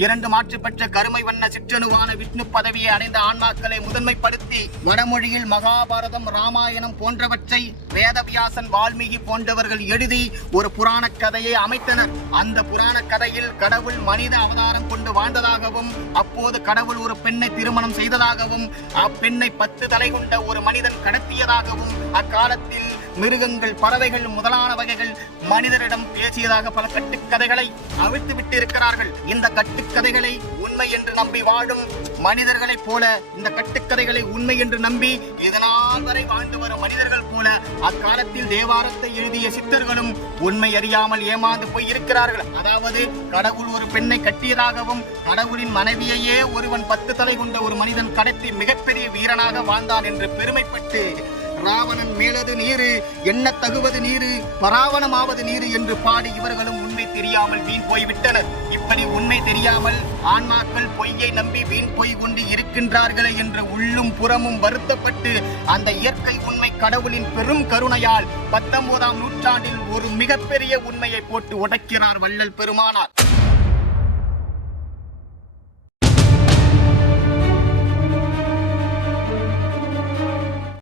2 மாற்று பெற்ற கருமை வண்ண சிற்றணுவான விஷ்ணு பதவியை அடைந்த ஆன்மாக்களை முதன்மைப்படுத்தி வடமொழியில் மகாபாரதம், ராமாயணம் போன்றவற்றை வேதவியாசன், வால்மீகி போன்றவர்கள் எழுதி ஒரு புராண கதையை அமைத்தனர். அந்த புராண கதையில் கடவுள் மனித அவதாரம் கொண்டு வாழ்ந்ததாகவும், அப்போது கடவுள் ஒரு பெண்ணை திருமணம் செய்ததாகவும், அப்பெண்ணை 10 தலை கொண்ட ஒரு மனிதன் கடத்தியதாகவும், அக்காலத்தில் மிருகங்கள், பறவைகள் முதலான வகைகள் மனிதரிடம் பேசியதாக பல கட்டுக்கதைகளை அவிழ்த்து விட்டு இருக்கிறார்கள். இந்த கட்டுக்கதைகளை உண்மை என்று நம்பி வாழும் மனிதர்களைப் போல, இந்த கட்டுக்கதைகளை உண்மை என்று நம்பி இதனால் வரை வாழ்ந்து வரும் மனிதர்கள் போல அக்காலத்தில் தேவாரத்தை எழுதிய சித்தர்களும் உண்மை அறியாமல் ஏமாந்து போய் இருக்கிறார்கள். அதாவது கடவுள் ஒரு பெண்ணை கட்டியதாகவும், கடவுளின் மனைவியையே ஒருவன் 10 தலை கொண்ட ஒரு மனிதன் கடத்தி மிகப்பெரிய வீரனாக வாழ்ந்தான் என்று பெருமைப்பட்டு ராவணன் மேலது நீரு, என்ன தகுவது நீரு, பராவணமாவது நீரு என்று பாடி இவர்களும் உண்மை தெரியாமல் வீண் போய்விட்டனர். இப்படி உண்மை தெரியாமல் ஆன்மாக்கள் பொய்யை நம்பி வீண் போய் கொண்டு இருக்கின்றார்களே என்று உள்ளும் புறமும் வருத்தப்பட்டு அந்த இயற்கை உண்மை கடவுளின் பெரும் கருணையால் 19ஆம் நூற்றாண்டில் ஒரு மிகப்பெரிய உண்மையை போட்டு உடைக்கிறார் வள்ளல் பெருமானார்.